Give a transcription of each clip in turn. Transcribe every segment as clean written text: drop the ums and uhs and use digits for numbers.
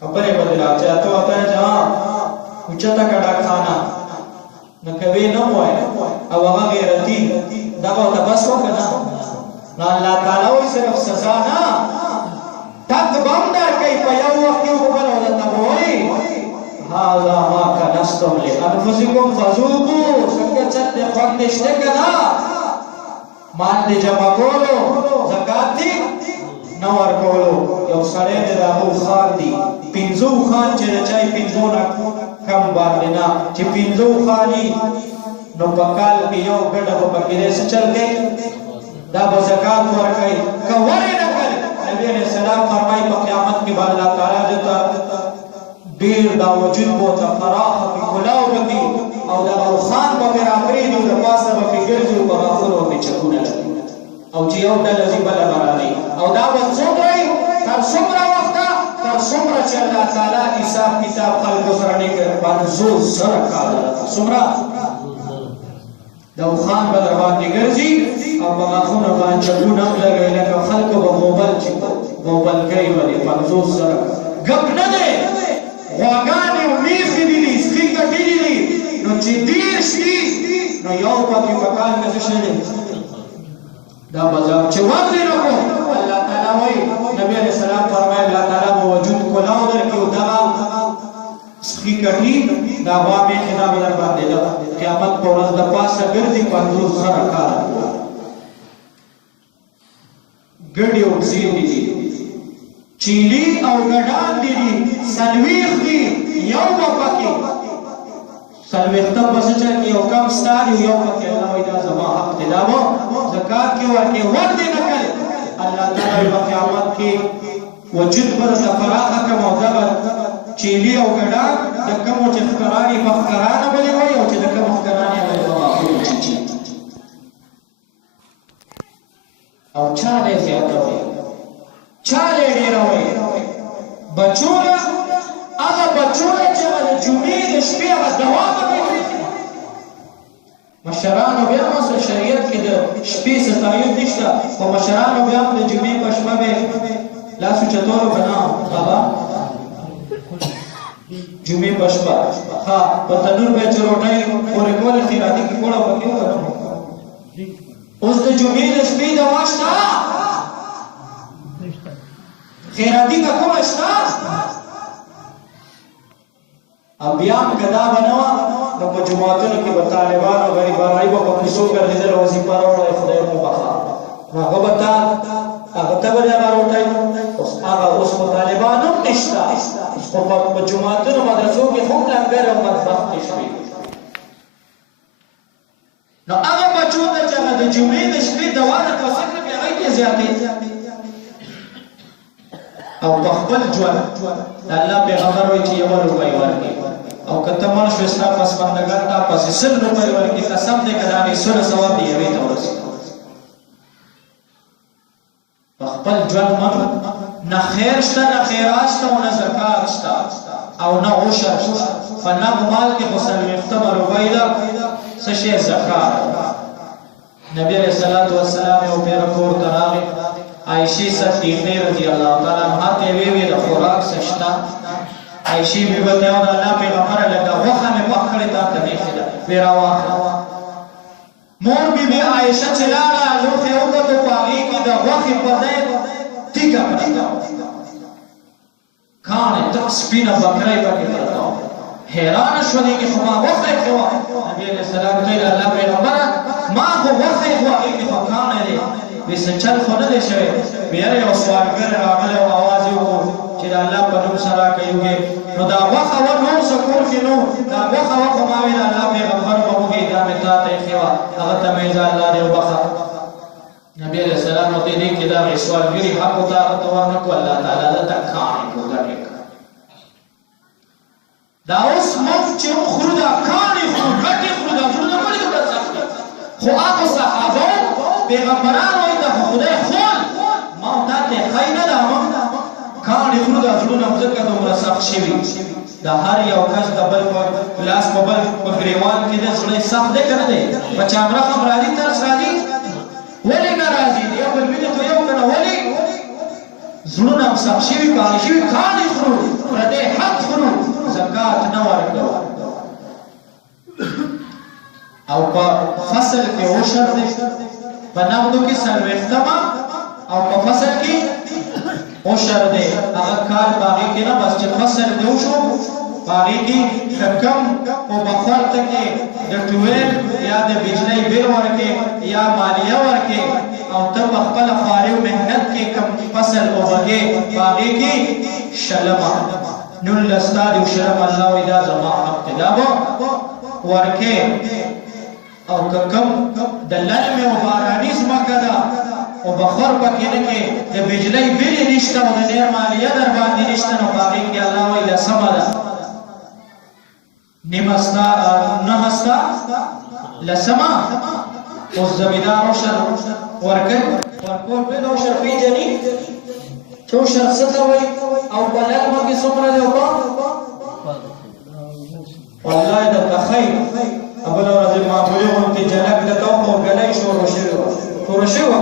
خبرې بدلا چاته وته جا اوچته کډا خانه نو کوي نه وای او هغه غیرتی دغه ته بس وکنه نو الله تعالی وي صرف سزا نه تک باندې کوي په یو وخت کې وګورئ ولته وای هاذا ما کنستم لانفسکم فذوقوا څنګه چې خوښ نشته کنه مان دې جمع کولو زکات دې نو ورکولو یو سړی دې راهو خان دي پنځو خان چې رچای پنځو نه کم باندې نه چې پنځو خاني نو په کال کې یو ګډه په پکې څه چل گئی دا به زکات ورکړي کوي نه کوي نبی عليه السلام فرمایي په قیامت کې به الله تعالی دې ډیر دا وجود بو ته فراخ په کلاو کې او دا خان په برابرې د پاسه په ګرځي په غفلو کې چکونه او چې یو ډول زی بل برابرې او دا و څومره تر څومره وخت تر څومره چې الله تعالی حساب کتاب خلق سره نه کوي باندې سره کار څومره دا خان په باندې ګرځي او په غفلو باندې چکونه لګي لکه خلق په موبایل کوي باندې باندې سره غب نه دی واغانې میخې دي سپیکه دي نو چې دیر شي نو یو پکې پکان کې څه دی دا بازار چې ورته نو الله تعالی وایي نبی عليه السلام فرمایي الله تعالی موجود کولاو درکې دا سپیکه دي دا وامه خدا بدر باندې دا قیامت پر ورځ د پاسه ګرځي پندو سره کار ګډي او زیندي چیلی او ګډان دي سلويخ دي یو پکې سلويخ ته بس چې یو کم ستاري یو پکې الله وای دا زما حق دی دا زکات کې ورکه ور دي نه کړي الله تعالی په قیامت کې وجود پر سفراخه کوم او دا چیلی او ګډان د کوم چې فقرانی په فقرانه بلی وای او چې د کوم فقرانی په او چا دې زیاته وای چاله ډیر وای بچوله هغه بچوله چې د جمعې د شپې هغه دوام کوي مشرانو بیا مو شریعت کې د شپې ستایو نشته او مشرانو بیا د جمعې په شپه به لاسو چتورو بنا بابا جمعې په شپه ها په تنور به چروټای پورې کول خیراتي کې کوړه وکړو اوس د جمعې د شپې د واشتا خیراتی کا کوم اشنا ابيام غدا بنوا نو په جمعاتونو کې به طالبان او غریبان په پیسو ګرځیدل وظیفه راوړل خدای مو بخا هغه بتا هغه ته به راوړای اوس هغه اوس په طالبانو نشتا او په جمعاتونو مدرسو کې هم لنګر او مطبخ شوي نو هغه بچو ته چې د جمعې د شپې د واره په څیر به هغه زیاتې او په خپل ژوند الله پیغمبر وایي چې یو روپۍ ورکړي او کته مال شو اسلام پس بندګان تا پس 100 روپۍ ورکړي قسم دې کړه 100 ثواب دی وي تاسو په خپل ژوند نه خیر شته نه خیرات شته او نه زکات شته او نه عشر فنا مال کې حسن مختبر روپۍ دا څه شی زکات نبی علیہ الصلوۃ والسلام او پیر کور تراغه عائشہ صدیقہ رضی اللہ تعالی عنہا ته وی د خوراک سشتا عائشہ بی بته او الله پیغمبر لگا وخه مې پخړې تا ته نه خدا میرا واخه مور بی عائشہ چلاړه لوخه او ته پاغي کې د وخه په ځای ټیکا پټا کانه تک سپینه بکرای پکې پرتا حیران شو دي کې خما وخه کوا نبی علیہ السلام ته الله پیغمبر ما خو وخه خو هغه کې فکانه دي وسچل خو نه دي شوی بیا یو سوالګر راغله او आवाज وکړ چې الله په نوم سره کوي نو دا وخه و نور سکور کې نو دا وخه و ما ویل الله پیغمبر په موږ دا متا ته خوا هغه ته مې الله دې وبخا نبی علیہ السلام ته دې کې دا سوالګری حق او طاقت ورنکو الله تعالی دا تکان کوي دا اوس مخ چې خو دا کانی خو کټي خو دا ټول نه کوي دا خو هغه صحابه پیغمبرانو ته خدای خپل ما ته خاینه دا کانی خو دا ټول نه ځکه دومره سخت شي دا هر یو کس د بل په لاس په بل په غریوان کې د سړی سخت دی کنه دی بچا امر خبرادي تر سادي ولی ناراضي دی او بل دې ته یو کنه ولی زړه سخت شي کانی خو او په فصل کې عشر دی په نقدو کې څلوېښتمه او په فصل کې عشر دی هغه کال په هغې کې نه بس چې فصل دی وشو په هغې کې که کم په بخور ته کې د ټویل یا د بجلۍ بل ورکې یا مالیه ورکې او ته په خپله خواري او محنت کې کم فصل وبهې په هغې کې شلمه 19 تا دې شلمه الله وایي دا زما حق دی دا به ورکې او که کم د للمې او باراني ځمکه ده او بخور پکې نه کې د بجلۍ بلې نشته او د ډېر مالیه در باندې نشته نو په هغې کې الله وایي لسمه ده نیمه ستا نهه ستا لسمه اوس زمیندار عشر ورکوي ورکول بل عشر پېژني چې عشر څه ته وایي او په للمه کې څومره دی والله درته ښایي بله ورځ معمولي غوندې جلک درته وکړو ګلی شروع شوې وه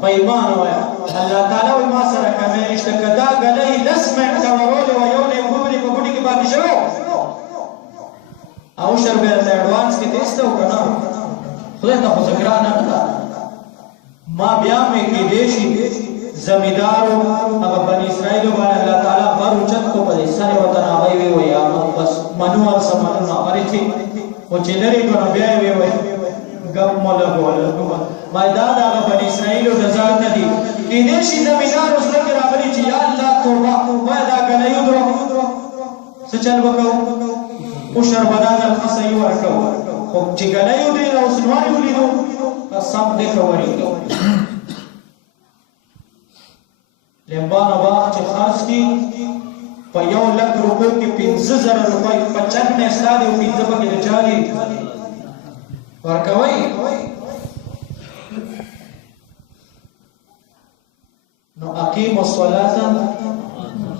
په ایمان ووایه الله تعالی وایي ما سره کمی نشته که دا ګلی 10 منټه ورولې وه یو نیم ګوبرې په بوټي کې پاتې شوی او عشر بیا درته اډوانس کې تېسته و که نه خدای ته خو زه ګرانه نه ده ما بیا مې کېدی شي زمیندارو هغه بني اسرائیلو باندې الله تعالی بر اوچت کو په دې سره ورته هغوی ووایي بس منو هر څه منو نو هغه ریښې خو چې لرې کړو نو بیا یې ووایي ګپ مو لګولو ما دا د هغه بني اسرائیلو د ځان نه دي کېدی شي زمیندار اوس لکې راغلي چې یا الله توبه باید دا ګلی ودرو څه چل به کوو عشر به دا ځل ښه صحیح ورکوو خو چې ګلی ودرېد او سنوار یې ولیدو سم دی که ورېږي لیمبانه باغ چې خرڅ کړي په 1 لک روپیو کې 15,000 روپۍ 55 نه ستا دي او 15 پکې د چا دي ورکوئ نو اقیموا الصلاة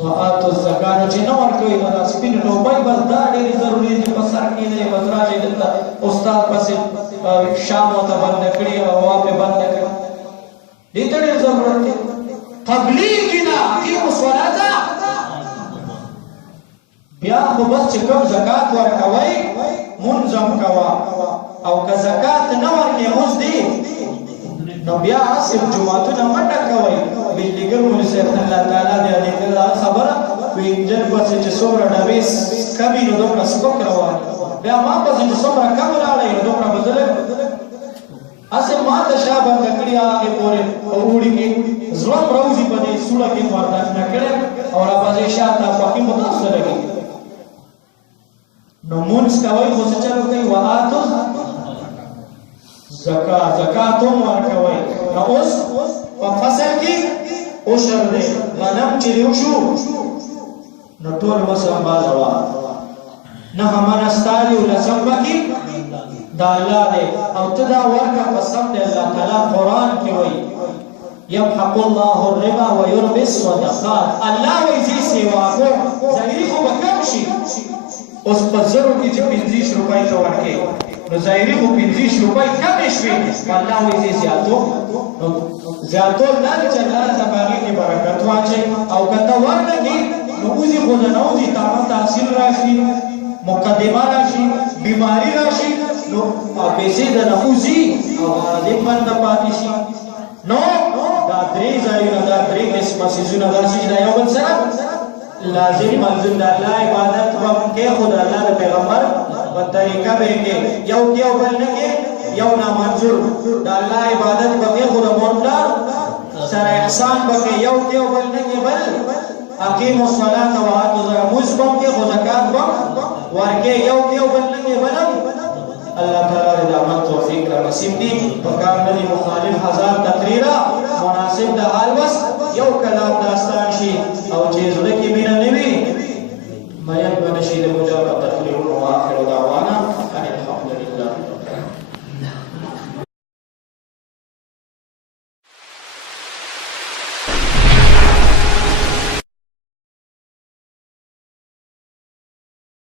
وآتوا الزکاة نو چې نه ورکوئ نو دا سپین روپۍ بس دا ډېرې ضروري دي په سر کې دی بس راشئ دلته استاد پسې شام ورته بنده کړي او هوا پې بنده کړي دې ته ډېر ضرورت دی تبلیغنا اقیموا الصلاة بیا خو بس چې کوم زکات ورکوئ مونځ هم کوه او که زکات نه ورکړې اوس دی نو بیا هسې جوماتونه مه ډکوئ بجلیګر مولي صاحب الله تعالی دې هدې دا خبره وي انجن پسې چې څومره ډبې کمې نو دومره سپک روان بیا ما پسې چې څومره کم راړئ نو دومره به زه لږ هسې ما ته شا بنده کړي هغې پورې په اوړي کې زړه م راوځي په دې سوړه کې مو ورننه کړی او راپسې شاته خوښي مو تاسو لګي نو مونځ کوئ خو څه چل وکئ وآتو زکات هم ورکوئ نو اوس په فصل کې عشر دی غنم چې دی وشو نو ټول مه سنبالوه نهه منه ستا دي او لسم پکې د الله دی او ته دا ورکړه په سم دی الله تعالی قرآن کې وایي یمحق الله الربا ویربي الصدقات الله وایي زه سیواکو ظاهري خو به کم شي اوس په زرو کې چې 50 روپۍ ته ورکې نو ظاهري خو 50 روپۍ کمې شوې الله وایي زه زیاتوم نو زیاتول دا دی چې الله ته په هغې کې برکت واچوي او که ته ورنکړې نو اوځي خو د نه اوځي تامه تحصیل راشي مقدمه راشي بیماري راشي نو پیسې د نه اوځي او هغه دې بنده پاتې شي نو دا درې ځایونه دا درې قسمه څیزونه داسې چې دا یو بل سره لازم ملزم د الله عبادت به کې خو د الله د پیغمبر په طریقه به کې یو کې او بل نه کې یو نامنظور د الله عبادت به کې خو د مور پلار سره احسان به کې یو کې او بل نه کې بل اقیموا الصلاة وآتوا الزکاة مونځ به کې خو زکات به ورکې یو کې او بل نه کې بل الله تعالی د عمل توفیق را نصیب کړي په کار نه دي مخالف هزار تقریرا مناسب د حال بس یو کلام داستان شي او چې زړه